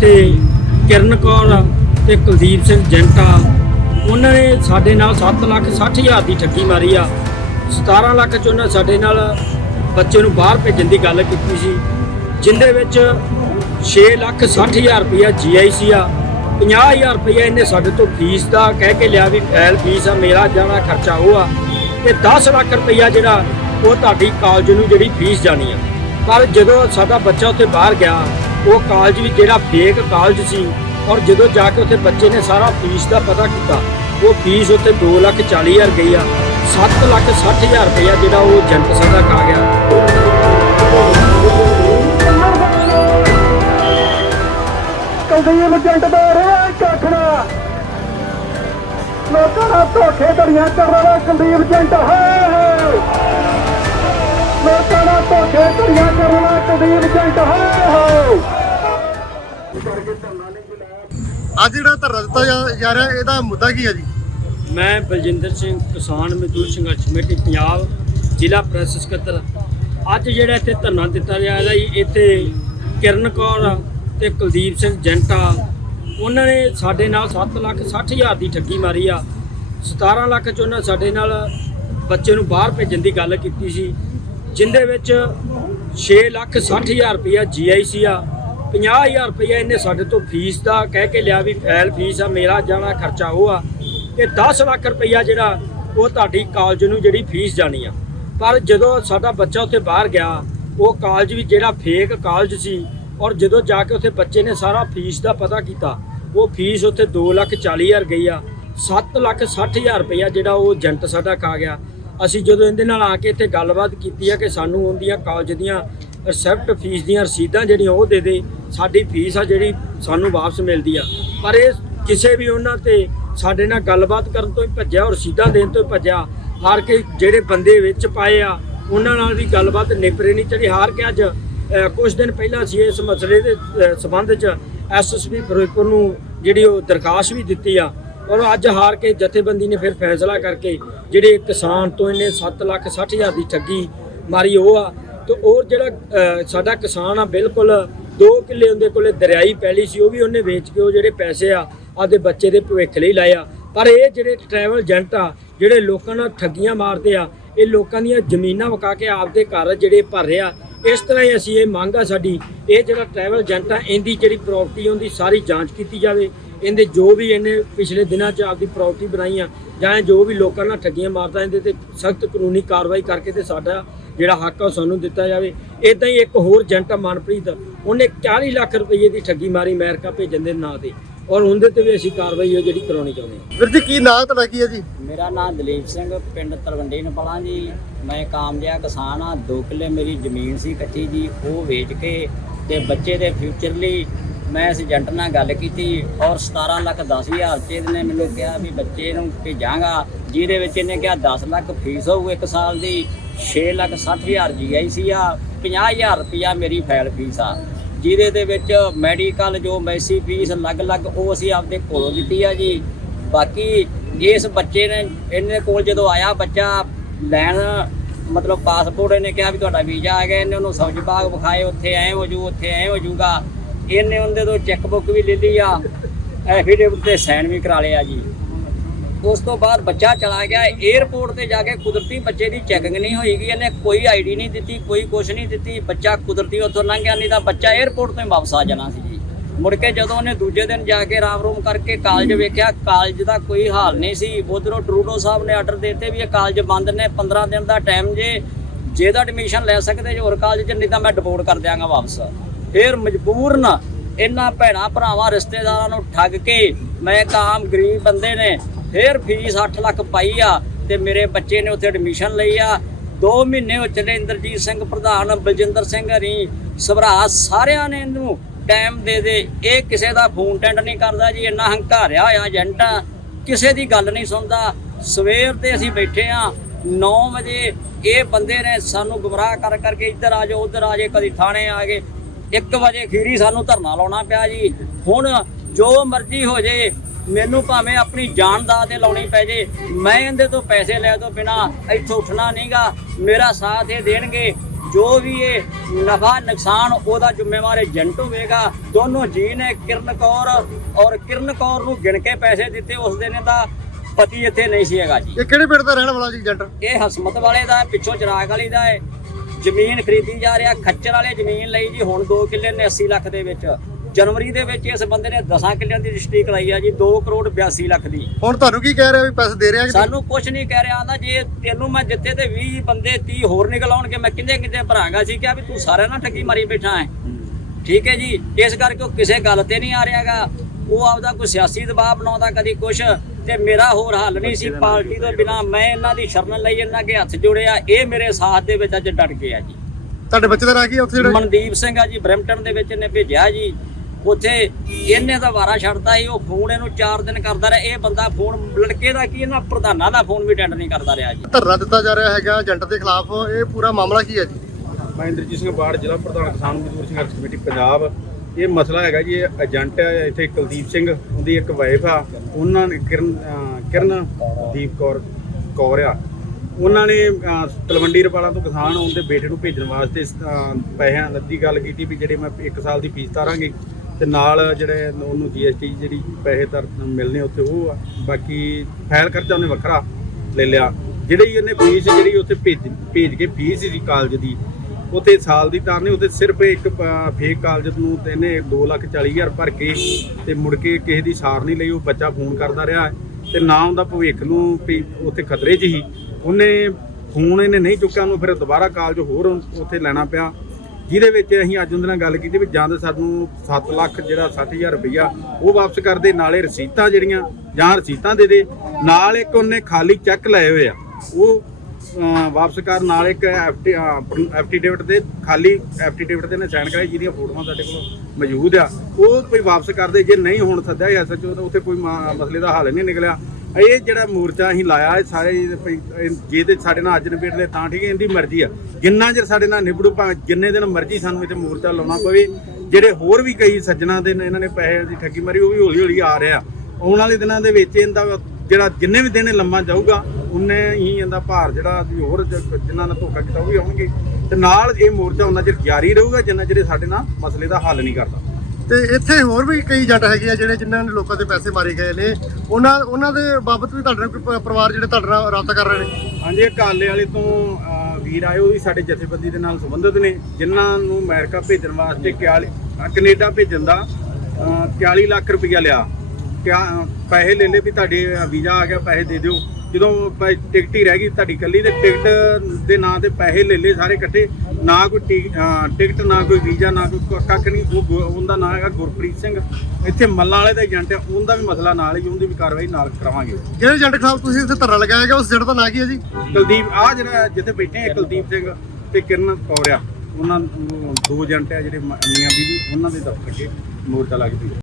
ਤੇ ਕਿਰਨ ਕੌਰ ਤੇ ਕੁਲਦੀਪ ਸਿੰਘ ਜੰਟਾ, ਉਹਨਾਂ ਨੇ ਸਾਡੇ ਨਾਲ 7 ਲੱਖ 60 ਹਜ਼ਾਰ ਦੀ ਠੱਗੀ ਮਾਰੀ ਆ। 17 ਲੱਖ ਚ ਉਹਨਾਂ ਸਾਡੇ ਨਾਲ ਬੱਚੇ ਨੂੰ ਬਾਹਰ ਭੇਜਣ ਦੀ ਗੱਲ ਕੀਤੀ ਸੀ, ਜਿੰਦੇ ਵਿੱਚ 6 ਲੱਖ 60 ਹਜ਼ਾਰ ਰੁਪਇਆ ਜੀਆਈਸੀ ਆ। 50 ਹਜ਼ਾਰ ਰੁਪਇਆ ਇਹਨੇ ਸਾਡੇ ਤੋਂ ਫੀਸ ਦਾ ਕਹਿ ਕੇ ਲਿਆ ਵੀ ਫੈਲ ਫੀਸ ਆ, ਮੇਰਾ ਜਾਣਾ ਖਰਚਾ ਉਹ ਆ। ਤੇ 10 ਲੱਖ ਰੁਪਇਆ ਜਿਹੜਾ ਉਹ ਤੁਹਾਡੀ ਕਾਲਜ ਨੂੰ ਜਿਹੜੀ ਫੀਸ ਜਾਣੀ ਆ। ਪਰ ਜਦੋਂ ਸਾਡਾ ਬੱਚਾ ਉੱਥੇ ਬਾਹਰ ਗਿਆ, ਉਹ ਕਾਲਜ ਵੀ ਜਿਹੜਾ ਫੇਕ ਕਾਲਜ ਸੀ ਔਰ ਜਦੋਂ ਜਾ ਕੇ ਉੱਥੇ ਬੱਚੇ ਨੇ ਸਾਰਾ ਫੀਸ ਦਾ ਪਤਾ ਕੀਤਾ, ਉਹ ਫੀਸ ਉੱਥੇ 2 ਲੱਖ 40 ਹਜ਼ਾਰ ਗਈ ਆ 7 ਲੱਖ 60 ਹਜ਼ਾਰ ਰੁਪਇਆ ਜਿਹੜਾ ਉਹ ਏਜੰਟ ਸਾਡਾ ਖਾ ਗਿਆ। ਕੁਲਦੀਪ ਏਜੰਟ ਦਾ ਰਿਹਾ ਕੱਖਣਾ ਲੋਕਾਂ ਨਾਲ ਧੋਖੇ ਧੜੀਆਂ ਕਰਨ ਵਾਲਾ ਕੁਲਦੀਪ ਏਜੰਟ ਹੈ ਲੋਕਾਂ ਨਾਲ ਧੋਖੇ ਕਰਨ ਅੱਜ ਜਿਹੜਾ ਧਰਨਾ ਦਿੱਤਾ ਜਾ- ਜਾ ਰਿਹਾ ਇਹਦਾ ਮੁੱਦਾ ਕੀ ਹੈ ਜੀ? ਮੈਂ ਬਲਜਿੰਦਰ ਸਿੰਘ ਕਿਸਾਨ ਮਜ਼ਦੂਰ ਸੰਘਰਸ਼ ਕਮੇਟੀ ਪੰਜਾਬ ਜ਼ਿਲ੍ਹਾ ਪ੍ਰੈਸ ਸਕੱਤਰ। ਅੱਜ ਜਿਹੜਾ ਇੱਥੇ ਧਰਨਾ ਦਿੱਤਾ ਜਾ ਰਿਹਾ ਜੀ ਇੱਥੇ ਕਿਰਨ ਕੌਰ ਤੇ ਕੁਲਦੀਪ ਸਿੰਘ ਜੰਟਾ ਉਹਨਾਂ ਨੇ ਸਾਡੇ ਨਾਲ 7 ਲੱਖ 60 ਹਜ਼ਾਰ ਦੀ ਠੱਗੀ ਮਾਰੀ ਆ। 17 ਲੱਖ ਚ ਉਹਨਾਂ ਸਾਡੇ ਨਾਲ ਬੱਚੇ ਨੂੰ ਬਾਹਰ ਭੇਜਣ ਦੀ ਗੱਲ ਕੀਤੀ ਸੀ। ਜਿੰਦੇ ਵਿੱਚ 6 ਲੱਖ 60 ਹਜ਼ਾਰ ਰੁਪਇਆ ਜੀਆਈਸੀ ਆ 50 ਹਜ਼ਾਰ ਰੁਪਇਆ ਇਹਨੇ ਸਾਡੇ ਤੋਂ ਫੀਸ ਦਾ, ਕਹਿ ਕੇ ਲਿਆ ਵੀ ਫੈਲ ਫੀਸ ਆ, ਮੇਰਾ ਜਾਣਾ, ਖਰਚਾ ਉਹ ਆ। ਤੇ 10 ਲੱਖ ਰੁਪਇਆ ਜਿਹੜਾ ਉਹ ਤੁਹਾਡੀ ਕਾਲਜ ਨੂੰ ਜਿਹੜੀ ਫੀਸ ਜਾਣੀ ਆ। ਪਰ ਜਦੋਂ ਸਾਡਾ ਬੱਚਾ ਉੱਥੇ ਬਾਹਰ ਗਿਆ, ਉਹ ਕਾਲਜ ਵੀ ਜਿਹੜਾ ਫੇਕ ਕਾਲਜ ਸੀ, ਔਰ ਜਦੋਂ ਜਾ ਕੇ ਉੱਥੇ ਬੱਚੇ ਨੇ ਸਾਰਾ ਫੀਸ ਦਾ ਪਤਾ ਕੀਤਾ, ਉਹ ਫੀਸ ਉੱਥੇ 2 ਲੱਖ 40 ਹਜ਼ਾਰ ਗਈ ਆ। 7 ਲੱਖ 60 ਹਜ਼ਾਰ ਰੁਪਇਆ ਜਿਹੜਾ ਉਹ ਏਜੰਟ ਸਾਡਾ ਖਾ ਗਿਆ। ਅਸੀਂ ਜਦੋਂ ਇਹਦੇ ਨਾਲ ਆ ਕੇ ਇੱਥੇ ਗੱਲਬਾਤ ਕੀਤੀ ਆ ਕਿ ਸਾਨੂੰ ਉਹਦੀਆਂ ਕਾਲਜ ਦੀਆਂ ਰਿਸੈਪਟ ਫੀਸ ਦੀਆਂ ਰਸੀਦਾਂ ਜਿਹੜੀਆਂ ਉਹ ਦੇ ਦੇ ਸਾਡੀ ਫੀਸ ਆ ਜਿਹੜੀ ਸਾਨੂੰ ਵਾਪਸ ਮਿਲਦੀ ਆ। ਪਰ ਇਹ ਕਿਸੇ ਵੀ ਉਹਨਾਂ ਤੇ ਸਾਡੇ ਨਾਲ ਗੱਲਬਾਤ ਕਰਨ ਤੋਂ ਹੀ ਭੱਜਿਆ ਔਰ ਰਸੀਦਾਂ ਦੇਣ ਤੋਂ ਹੀ ਭੱਜਿਆ। ਹਾਰ ਕੇ ਜਿਹੜੇ ਬੰਦੇ ਵਿੱਚ ਪਾਏ ਆ ਉਹਨਾਂ ਨਾਲ ਵੀ ਗੱਲਬਾਤ ਨਿਪਰੇ ਨਹੀਂ ਚੜੀ ਹਾਰ ਕੇ ਅੱਜ ਅ, ਕੁਝ ਦਿਨ ਪਹਿਲਾਂ ਅਸੀਂ ਇਸ ਮਸਲੇ ਦੇ ਅ, ਸੰਬੰਧ 'ਚ ਐਸਐਸਪੀ ਫਿਰੋਜ਼ਪੁਰ ਨੂੰ ਜਿਹੜੀ ਉਹ ਦਰਖਾਸਤ ਵੀ ਦਿੱਤੀ ਆ ਔਰ ਅੱਜ ਹਾਰ ਕੇ ਜਥੇਬੰਦੀ ਨੇ ਫਿਰ ਫੈਸਲਾ ਕਰਕੇ ਜਿਹੜੇ ਕਿਸਾਨ ਤੋਂ ਇਹਨੇ 7 ਲੱਖ 60 ਹਜ਼ਾਰ ਦੀ ਠੱਗੀ ਮਾਰੀ ਉਹ ਆ, ਤੇ ਉਹ ਜਿਹੜਾ ਸਾਡਾ ਕਿਸਾਨ ਆ, ਬਿਲਕੁਲ 2 ਕਿੱਲੇ ਉਹਦੇ ਕੋਲੇ ਦਰਿਆਈ ਪੈਲੀ ਸੀ, ਉਹ ਵੀ ਉਹਨੇ ਵੇਚ ਕੇ ਉਹ ਜਿਹੜੇ ਪੈਸੇ ਆ, ਆਪਦੇ ਬੱਚੇ ਦੇ ਭਵਿੱਖ ਲਈ ਲਾਏ ਆ। ਪਰ ਇਹ ਜਿਹੜੇ ਟਰੈਵਲ ਏਜੰਟ ਆ, ਜਿਹੜੇ ਲੋਕਾਂ ਨਾਲ ਠੱਗੀਆਂ ਮਾਰਦੇ ਆ, ਇਹ ਲੋਕਾਂ ਦੀਆਂ ਜ਼ਮੀਨਾਂ ਵਕਾ ਕੇ ਆਪਦੇ ਘਰ ਜਿਹੜੇ ਭਰ ਰਿਹਾ ਇਸ ਤਰ੍ਹਾਂ ਹੀ ਅਸੀਂ ਇਹ ਮੰਗ ਆ ਸਾਡੀ, ਇਹ ਜਿਹੜਾ ਟਰੈਵਲ ਏਜੰਟ ਆ, ਇਹਦੀ ਜਿਹੜੀ ਪ੍ਰਾਪਰਟੀ ਉਹਦੀ ਸਾਰੀ ਜਾਂਚ ਕੀਤੀ ਜਾਵੇ। ਇਹਦੇ ਜੋ ਵੀ ਇਹਨੇ ਪਿਛਲੇ ਦਿਨਾਂ 'ਚ ਆਪਦੀ ਪ੍ਰਾਪਰਟੀ ਬਣਾਈ ਆ ਜਾਂ ਇਹ ਜੋ ਵੀ ਲੋਕਾਂ ਨਾਲ ਠੱਗੀਆਂ ਮਾਰਦਾ ਇਹਦੇ ਤੇ ਸਖਤ ਕਾਨੂੰਨੀ ਕਾਰਵਾਈ ਕਰਕੇ ਤੇ ਸਾਡਾ ਜਿਹੜਾ ਹੱਕ ਆ ਉਹ ਸਾਨੂੰ ਦਿੱਤਾ ਜਾਵੇ। ਇਦਾਂ ਹੀ ਇੱਕ ਹੋਰ ਏਜੰਟ ਆ ਮਨਪ੍ਰੀਤ ਉਹਨੇ 40 ਲੱਖ ਰੁਪਏ ਦੀ ਠੱਗੀ ਮਾਰੀ ਅਮਰੀਕਾ ਭੇਜਣ ਦੇ ਨਾਂ ਤੇ ਔਰ ਉਹਦੇ ਤੇ ਵੀ ਅਸੀਂ ਕਾਰਵਾਈ ਉਹ ਜਿਹੜੀ ਕਰਾਉਣੀ ਚਾਹੁੰਦੇ ਹਾਂ। ਵੀਰ ਜੀ ਕੀ ਨਾਂ ਤੁਹਾਡਾ ਕੀ ਹੈ ਜੀ? ਮੇਰਾ ਨਾਮ ਦਲੀਪ ਸਿੰਘ ਪਿੰਡ ਤਲਵੰਡੀ ਨਪਲਾ ਜੀ। ਮੈਂ ਕਾਮਯਾ ਕਿਸਾਨ ਆ 2 ਕਿੱਲੇ ਮੇਰੀ ਜ਼ਮੀਨ ਸੀ ਕੱਚੀ ਜੀ ਉਹ ਵੇਚ ਕੇ ਤੇ ਬੱਚੇ ਦੇ ਫਿਊਚਰ ਲਈ ਮੈਂ ਇਸ ਏਜੰਟ ਨਾਲ ਗੱਲ ਕੀਤੀ ਔਰ 17 ਲੱਖ 10 ਹਜ਼ਾਰ ਚ ਇਹਨੇ ਮੈਨੂੰ ਕਿਹਾ ਵੀ ਬੱਚੇ ਨੂੰ ਭੇਜਾਂਗਾ, ਜਿਹਦੇ ਵਿੱਚ ਇਹਨੇ ਕਿਹਾ 10 ਲੱਖ ਫੀਸ ਹੋਊ ਇੱਕ ਸਾਲ ਦੀ 6 ਲੱਖ 60 ਹਜ਼ਾਰ ਜੀਆਈਸੀ ਆ 50 ਹਜ਼ਾਰ ਰੁਪਇਆ ਮੇਰੀ ਫਾਈਲ ਫੀਸ ਆ। ਜਿਹਦੇ ਦੇ ਵਿੱਚ ਮੈਡੀਕਲ ਜੋ ਮੈਸੀ ਫੀਸ ਅਲੱਗ-ਅਲੱਗ ਉਹ ਅਸੀਂ ਆਪਦੇ ਕੋਲੋਂ ਦਿੱਤੀ ਆ ਜੀ। ਬਾਕੀ ਇਸ ਬੱਚੇ ਨੇ, ਇਹਨੇ ਕੋਲ ਜਦੋਂ ਆਇਆ ਬੱਚਾ ਲੈਣ, ਮਤਲਬ ਪਾਸਪੋਰਟ ਇਹਨੇ ਕਿਹਾ ਵੀ ਤੁਹਾਡਾ ਵੀਜ਼ਾ ਆ ਗਿਆ, ਇਹਨੇ ਉਹਨੂੰ ਸਬਜ਼ ਬਾਗ ਵਿਖਾਏ, ਉੱਥੇ ਐ ਹੋ ਜੂ, ਉੱਥੇ ਐ ਹੋ ਜੂਗਾ। ਇਹਨੇ ਉਹਦੇ ਤੋਂ ਚੈੱਕ ਬੁੱਕ ਵੀ ਲੈ ਲਈ ਆ ਐਫੀਡੇਵਿਟ ਤੇ ਸਾਈਨ ਵੀ ਕਰਾ ਲਿਆ ਜੀ। ਉਸ ਤੋਂ ਬਾਅਦ ਬੱਚਾ ਚਲਾ ਗਿਆ 에ਅਰਪੋਰਟ ਤੇ ਜਾ ਕੇ ਕੁਦਰਤੀ ਬੱਚੇ ਦੀ ਚੈਕਿੰਗ ਨਹੀਂ ਹੋਈਗੀ ਇਹਨੇ ਕੋਈ ਆਈਡੀ ਨਹੀਂ ਦਿੱਤੀ, ਕੋਈ ਕੁਛ ਨਹੀਂ ਦਿੱਤੀ, ਬੱਚਾ ਕੁਦਰਤੀ ਉੱਥੋਂ ਲੰਘ ਗਿਆ, ਨਹੀਂ ਤਾਂ ਬੱਚਾ 에ਅਰਪੋਰਟ ਤੋਂ ਹੀ ਵਾਪਸ ਆ ਜਾਣਾ ਸੀ ਜੀ। ਮੁੜ ਕੇ ਜਦੋਂ ਉਹਨੇ ਦੂਜੇ ਦਿਨ ਜਾ ਕੇ ਰਾਮ ਰੂਮ ਕਰਕੇ ਕਾਲਜ ਵੇਖਿਆ, ਕਾਲਜ ਦਾ ਕੋਈ ਹਾਲ ਨਹੀਂ ਸੀ। ਉਧਰੋਂ ਟਰੂਡੋ ਸਾਹਿਬ ਨੇ ਆਰਡਰ ਦਿੱਤੇ ਵੀ ਇਹ ਕਾਲਜ ਬੰਦ ਨੇ 15 ਦਿਨ ਦਾ ਟਾਈਮ ਜੇ ਜੇ ਤਾਂ ਐਡਮਿਸ਼ਨ ਲੈ ਸਕਦੇ ਜੇ ਹੋਰ ਕਾਲਜ ਚ, ਨਹੀਂ ਤਾਂ ਮੈਂ ਡਿਪੋਰਟ ਕਰ ਦਿਆਂਗਾ ਵਾਪਸ। ਫਿਰ ਮਜਬੂਰਨ ਇਹਨਾਂ ਭੈਣਾਂ ਭਰਾਵਾਂ ਰਿਸ਼ਤੇਦਾਰਾਂ ਨੂੰ ਠੱਗ ਕੇ ਮੈਂ ਇੱਕ ਆਮ ਗਰੀਬ ਬੰਦੇ ਨੇ ਫਿਰ ਫੀਸ 8 ਲੱਖ ਪਾਈ ਆ ਤੇ ਮੇਰੇ ਬੱਚੇ ਨੇ ਉੱਥੇ ਐਡਮਿਸ਼ਨ ਲਈ ਆ। 2 ਮਹੀਨੇ ਹੋ ਚੱਲੇ ਇੰਦਰਜੀਤ ਸਿੰਘ ਪ੍ਰਧਾਨ, ਬਲਜਿੰਦਰ ਸਿੰਘ ਹਰੀ ਸਵਰਾ ਸਾਰਿਆਂ ਨੇ ਇਹਨੂੰ ਟਾਈਮ ਦੇ ਦੇ। ਇਹ ਕਿਸੇ ਦਾ ਫੋਨ ਟੈਂਡ ਨਹੀਂ ਕਰਦਾ ਜੀ, ਇੰਨਾ ਹੰਕਾਰਿਆ ਹੋਇਆ ਏਜੰਟ ਕਿਸੇ ਦੀ ਗੱਲ ਨਹੀਂ ਸੁਣਦਾ। ਸਵੇਰ ਤੇ ਅਸੀਂ ਬੈਠੇ ਆ 9 ਵਜੇ। ਇਹ ਬੰਦੇ ਨੇ ਸਾਨੂੰ ਗੁੰਮਰਾਹ ਕਰ ਕਰਕੇ ਇੱਧਰ ਆ ਜਾਓ, ਉੱਧਰ ਆ ਜਾਓ, ਕਦੀ ਥਾਣੇ ਆ ਗਏ। 1 ਵਜੇ ਖੀਰੀ ਸਾਨੂੰ ਧਰਨਾ ਲਾਉਣਾ ਪਿਆ ਜੀ। ਹੁਣ ਜੋ ਮਰਜ਼ੀ ਹੋ ਜੇ ਮੈਨੂੰ ਭਾਵੇਂ ਆਪਣੀ ਜਾਨ ਦਾ ਤੇ ਲਾਉਣੀ ਪੈ ਜੇ ਮੈਂ ਇਹਦੇ ਤੋਂ ਪੈਸੇ ਲੈ ਤੋਂ ਬਿਨਾ ਇੱਥੋਂ ਉੱਠਣਾ ਨਹੀਂਗਾ। ਮੇਰਾ ਸਾਥ ਇਹ ਦੇਣਗੇ ਜੋ ਵੀ ਇਹ ਨਫਾ ਨੁਕਸਾਨ ਉਹਦਾ ਜ਼ਿੰਮੇਵਾਰ ਏਜੰਟ ਹੋਵੇਗਾ। ਦੋਨੋਂ ਜੀ ਨੇ ਕਿਰਨ ਕੌਰ ਔਰ ਕਿਰਨ ਕੌਰ ਨੂੰ ਗਿਣ ਕੇ ਪੈਸੇ ਦਿੱਤੇ ਉਸ ਦਿਨ ਇਹਦਾ ਪਤੀ ਇੱਥੇ ਨਹੀਂ ਸੀ ਹੈਗਾ ਜੀ। ਇਹ ਕਿਹੜੇ ਪਿੰਡ ਦਾ ਰਹਿਣ ਵਾਲਾ ਜੀ ਏਜੰਟ ਇਹ ਹਸਮਤ ਵਾਲੇ ਦਾ ਪਿੱਛੋਂ ਚਿਰਾਗ ਵਾਲੀ ਦਾ ਹੈ। ਜ਼ਮੀਨ ਖਰੀਦੀ ਜਾ ਰਿਹਾ ਖੱਚਰ ਵਾਲੇ ਜ਼ਮੀਨ ਲਈ ਜੀ ਹੁਣ 2 ਕਿੱਲੇ ਨੇ 80 ਲੱਖ ਦੇ ਵਿੱਚ। ਜਨਵਰੀ ਦੇ ਵਿੱਚ ਇਸ ਬੰਦੇ ਨੇ 10 ਕਿੱਲਿਆਂ ਦੀ ਰਜਿਸਟਰੀ ਕਰਾਈ ਆ ਜੀ 2 ਕਰੋੜ 82 ਲੱਖ ਦੀ। ਹੁਣ ਤੁਹਾਨੂੰ ਕੀ ਕਹਿ ਰਿਹਾ ਵੀ ਪੈਸੇ ਦੇ ਰਿਹਾ ਕਿ ਸਾਨੂੰ ਕੁਝ ਨਹੀਂ ਕਹਿ ਰਿਹਾ ਆਂਦਾ ਜੇ ਤੈਨੂੰ ਮੈਂ ਦਿੱਤੇ ਤੇ 20 ਬੰਦੇ 30 ਹੋਰ ਨਿਕਲ ਆਉਣਗੇ ਮੈਂ ਕਿੰਨੇ ਕਿੰਨੇ ਭਰਾਂਗਾ ਸੀ ਕਿਹਾ ਵੀ ਤੂੰ ਸਾਰਿਆਂ ਨਾਲ ਠੱਗੀ ਮਾਰੀ ਬੈਠਾ ਹੈ। ਠੀਕ ਹੈ ਜੀ ਇਸ ਕਰਕੇ ਉਹ ਕਿਸੇ ਗੱਲ ਤੇ ਨਹੀਂ ਆ ਰਿਹਾਗਾ। ਉਹ ਆਪਦਾ ਕੋਈ ਸਿਆਸੀ ਦਬਾਅ ਬਣਾਉਂਦਾ ਕਦੀ ਕੁਛ ਤੇ ਮੇਰਾ ਹੋਰ ਹੱਲ ਨਹੀਂ ਸੀ ਪਾਰਟੀ ਤੋਂ ਬਿਨਾ ਮੈਂ ਇਹਨਾਂ ਦੀ ਸ਼ਰਨ ਲਈ ਇਹਨਾਂ ਅੱਗੇ ਹੱਥ ਜੋੜਿਆ ਇਹ ਮੇਰੇ ਸਾਥ ਦੇ ਵਿੱਚ ਅੱਜ ਡਟ ਗਿਆ ਜੀ। ਤੁਹਾਡੇ ਬੱਚੇ ਦਾ ਨਾਂ ਕੀ ਉੱਥੇ ਜਿਹੜਾ? ਮਨਦੀਪ ਸਿੰਘ ਆ ਜੀ ਬ੍ਰੈਂਪਟਨ ਦੇ ਵਿੱਚ ਇਹਨੇ ਭੇਜਿਆ ਜੀ। ਉੱਥੇ ਇਹਨੇ ਤਾਂ ਵਾਰਾ ਛੱਡਦਾ ਸੀ ਉਹ ਫੋਨ ਇਹਨੂੰ 4 ਦਿਨ ਕਰਦਾ ਰਿਹਾ। ਇਹ ਬੰਦਾ ਫੋਨ ਲੜਕੇ ਦਾ ਕੀ ਇਹਨਾਂ ਪ੍ਰਧਾਨਾਂ ਦਾ ਫੋਨ ਵੀ ਅਟੈਂਡ ਨਹੀਂ ਕਰਦਾ ਰਿਹਾ ਜੀ। ਧਰਨਾ ਦਿੱਤਾ ਜਾ ਰਿਹਾ ਹੈਗਾ ਏਜੰਟ ਦੇ ਖਿਲਾਫ ਇਹ ਪੂਰਾ ਮਾਮਲਾ ਕੀ ਹੈ ਜੀ? ਮੈਂ ਇੰਦਰਜੀਤ ਸਿੰਘ ਬਾੜ ਜ਼ਿਲ੍ਹਾ ਪ੍ਰਧਾਨ ਕਿਸਾਨ ਮਜ਼ਦੂਰ ਸੰਘਰਸ਼ ਕਮੇਟੀ ਪੰਜਾਬ। ਇਹ ਮਸਲਾ ਹੈਗਾ ਜੀ ਇਹ ਏਜੰਟ ਹੈ ਇੱਥੇ ਕੁਲਦੀਪ ਸਿੰਘ ਉਹਦੀ ਇੱਕ ਵਾਈਫ ਆ ਉਹਨਾਂ ਨੇ ਕਿਰਨ ਅਹ ਕਿਰਨ ਦੀਪ ਕੌਰ ਕੌਰ ਆ। ਉਹਨਾਂ ਨੇ ਅਹ, ਤਲਵੰਡੀ ਰਪਾਲਾ ਤੋਂ ਕਿਸਾਨ ਉਹਦੇ ਬੇਟੇ ਨੂੰ ਭੇਜਣ ਵਾਸਤੇ ਅਹ, ਪੈਸਿਆਂ ਦੀ ਗੱਲ ਕੀਤੀ ਵੀ ਜਿਹੜੇ ਮੈਂ 1 ਸਾਲ ਦੀ ਫੀਸ ਤਾਰਾਂਗੇ ਤੇ ਨਾਲ ਜਿਹੜੇ ਉਹਨੂੰ ਜੀਐਸਟੀ ਜਿਹੜੀ ਪੈਸੇ ਤਰ ਮਿਲਨੇ ਉੱਥੇ ਉਹ ਆ। ਬਾਕੀ ਫਾਈਲ ਖਰਚਾ ਉਹਨੇ ਵੱਖਰਾ ਲੈ ਲਿਆ। ਜਿਹੜੀ ਉਹਨੇ ਫੀਸ ਜਿਹੜੀ ਉੱਥੇ ਭੇਜ ਭੇਜ ਕੇ ਫੀਸ ਸੀ ਕਾਲਜ ਦੀ ਉੱਥੇ ਸਾਲ ਦੀ ਤਾਰ ਨਹੀਂ, ਉੱਥੇ ਸਿਰਫ ਇੱਕ ਫੇਕ ਕਾਲਜ ਨੂੰ ਤੇ ਇਹਨੇ 240000 ਭਰ ਕੇ ਤੇ ਮੁੜ ਕੇ ਕਿਸੇ ਦੀ ਸਾਰ ਨਹੀਂ ਲਈ, ਉਹ ਬੱਚਾ ਫੋਨ ਕਰਦਾ ਰਿਹਾ ਹੈ। ਤੇ ਨਾ ਉਹਦਾ ਭਵਿੱਖ ਨੂੰ ਵੀ ਉੱਥੇ ਖਤਰੇ 'ਚ ਹੀ। ਉਹਨੇ ਫੋਨ ਇਹਨੇ ਨਹੀਂ ਚੁੱਕਿਆ, ਉਹਨੂੰ ਫਿਰ ਦੁਬਾਰਾ ਕਾਲਜ ਹੋਰ ਉੱਥੇ ਲੈਣਾ ਪਿਆ। ਜਿਹਦੇ ਵਿੱਚ ਅਸੀਂ ਅੱਜ ਉਹਦੇ ਨਾਲ ਗੱਲ ਕੀਤੀ ਵੀ ਜਾਂ ਤਾਂ ਸਾਨੂੰ 7 ਲੱਖ ਜਿਹੜਾ 60000 ਰੁਪਈਆ ਉਹ ਵਾਪਸ ਕਰ ਦੇ, ਨਾਲੇ ਰਸੀਤਾਂ ਜਿਹੜੀਆਂ ਜਾਂ ਰਸੀਤਾਂ ਦੇ ਦੇ, ਨਾਲ ਇੱਕ ਉਹਨੇ ਖਾਲੀ ਚੈੱਕ ਲਏ ਹੋਏ ਆ। ਉਹ ਵਾਪਸ ਕਰ ਨਾਲ ਇੱਕ ਐਫਟੀ ਐਫਟੀਡੇਵਿਟ ਦੇ ਖਾਲੀ ਐਫਟੀਡੇਵਿਟ ਤੇ ਨੇ ਸਾਈਨ ਕਰਾਈ ਜਿਹਦੀਆਂ ਫੋਟੋਆਂ ਸਾਡੇ ਕੋਲ ਮੌਜੂਦ ਆ। ਉਹ ਕੋਈ ਵਾਪਸ ਕਰਦੇ, ਜੇ ਨਹੀਂ ਹੋਣ ਸੱਦਿਆ ਐਸਐਚਓ ਤਾਂ ਉੱਥੇ ਕੋਈ ਮਾ- ਮਸਲੇ ਦਾ ਹੱਲ ਨਹੀਂ ਨਿਕਲਿਆ। ਇਹ ਜਿਹੜਾ ਮੋਰਚਾ ਅਸੀਂ ਲਾਇਆ, ਇਹ ਸਾਰੇ ਇਹ ਜੇ ਤੇ ਸਾਡੇ ਨਾਲ ਅੱਜ ਨਿਬੇੜ ਲਏ ਤਾਂ ਠੀਕ ਹੈ, ਇਹਦੀ ਮਰਜ਼ੀ ਆ। ਜਿੰਨਾ ਚਿਰ ਸਾਡੇ ਨਾਲ ਨਿਬੜੂ, ਭਾਵੇਂ ਜਿੰਨੇ ਦਿਨ ਮਰਜ਼ੀ ਸਾਨੂੰ ਇੱਥੇ ਮੋਰਚਾ ਲਾਉਣਾ ਪਵੇ, ਜਿਹੜੇ ਹੋਰ ਵੀ ਕਈ ਸੱਜਣਾ ਦੇ ਨੇ, ਇਹਨਾਂ ਨੇ ਪੈਸੇ ਦੀ ਠੱਗੀ ਮਾਰੀ, ਉਹ ਵੀ ਹੌਲੀ ਹੌਲੀ ਆ ਰਿਹਾ ਆਉਣ ਵਾਲੇ ਦਿਨਾਂ ਦੇ ਵਿੱਚ ਇਹਦਾ ਜਿਹੜਾ ਜਿੰਨੇ ਵੀ ਦਿਨ ਇਹ ਲੰਮਾ ਜਾਊਗਾ ਉਨੇ ਹੀ ਇਹਦਾ ਭਾਰ ਜਿਹੜਾ ਵੀ ਹੋਰ ਜਿਨ੍ਹਾਂ ਨਾਲ ਧੋਖਾ ਕੀਤਾ ਉਹ ਵੀ ਆਉਣਗੇ। ਤੇ ਨਾਲ ਇਹ ਮੋਰਚਾ ਉਹਨਾਂ ਚਿਰ ਜਾਰੀ ਰਹੂਗਾ ਜਿੰਨਾ ਚਿਰ ਇਹ ਸਾਡੇ ਨਾਲ ਮਸਲੇ ਦਾ ਹੱਲ ਨਹੀਂ ਕਰਦਾ। ਤੇ ਇੱਥੇ ਹੋਰ ਵੀ ਕਈ ਏਜੰਟ ਹੈਗੇ ਆ ਜਿਹੜੇ ਜਿਨ੍ਹਾਂ ਨੇ ਲੋਕਾਂ ਦੇ ਪੈਸੇ ਮਾਰੇ ਗਏ ਨੇ। ਉਹਨਾਂ ਉਹਨਾਂ ਦੇ ਬਾਬਤ ਵੀ ਤੁਹਾਡੇ ਨਾਲ ਕੋਈ ਪਰਿਵਾਰ ਜਿਹੜੇ ਤੁਹਾਡੇ ਨਾਲ ਰਾਬਤਾ ਕਰ ਰਹੇ ਨੇ? ਹਾਂਜੀ ਇਹ ਕਾਲੇ ਵਾਲੇ ਤੋਂ ਵੀਰ ਆਏ ਉਹ ਵੀ ਸਾਡੇ ਜਥੇਬੰਦੀ ਦੇ ਨਾਲ ਸੰਬੰਧਿਤ ਨੇ ਜਿਨ੍ਹਾਂ ਨੂੰ ਅਮਰੀਕਾ ਭੇਜਣ ਵਾਸਤੇ 41 ਅਹ, ਕੈਨੇਡਾ ਭੇਜਣ ਦਾ ਅਹ, 41 ਲੱਖ ਰੁਪਈਆ ਲਿਆ। ਕਿਆ ਪੈਸੇ ਲੈ ਲਏ ਵੀ ਤੁਹਾਡੇ ਵੀਜ਼ਾ ਆ ਗਿਆ ਪੈਸੇ ਦੇ ਦਿਓ। ਜਦੋਂ ਟਿਕਟ ਹੀ ਰਹਿ ਗਈ ਤੁਹਾਡੀ ਕੱਲੀ ਤੇ ਟਿਕਟ ਦੇ ਨਾਂ ਤੇ ਪੈਸੇ ਲੈ ਲਏ ਸਾਰੇ ਇਕੱਠੇ ਨਾ ਕੋਈ ਟਿਕਟ ਨਾ ਕੋਈ ਵੀਜ਼ਾ ਨਾ ਕੋਈ ਕ- ਕੱਖ ਨਹੀਂ ਉਹ ਉਹਦਾ ਨਾਂ ਹੈਗਾ ਗੁਰਪ੍ਰੀਤ ਸਿੰਘ। ਇੱਥੇ ਮੱਲਾਂ ਵਾਲੇ ਦਾ ਏਜੰਟ ਹੈ ਉਹਦਾ ਵੀ ਮਸਲਾ ਨਾਲ ਹੀ ਉਹਦੀ ਵੀ ਕਾਰਵਾਈ ਨਾਲ ਕਰਾਵਾਂਗੇ। ਜਿਹੜੇ ਏਜੰਟ ਖਿਲਾਫ ਤੁਸੀਂ ਇੱਥੇ ਧਰਨਾ ਲਗਾਇਆ ਹੈਗਾ ਉਸ ਏਜੰਟ ਦਾ ਨਾਂ ਕੀ ਹੈ ਜੀ? ਕੁਲਦੀਪ ਆ ਜਿਹੜਾ ਜਿੱਥੇ ਬੈਠੇ ਆ ਕੁਲਦੀਪ ਸਿੰਘ ਤੇ ਕਿਰਨ ਕੌਰ ਆ ਉਹਨਾਂ ਦੋ ਏਜੰਟ ਆ ਜਿਹੜੇ ਮੀਆਂ ਬੀਬੀ ਉਹਨਾਂ ਦੇ ਦਫ਼ਤਰ ਅੱਗੇ ਮੋਰਚਾ ਲੱਗਦੀ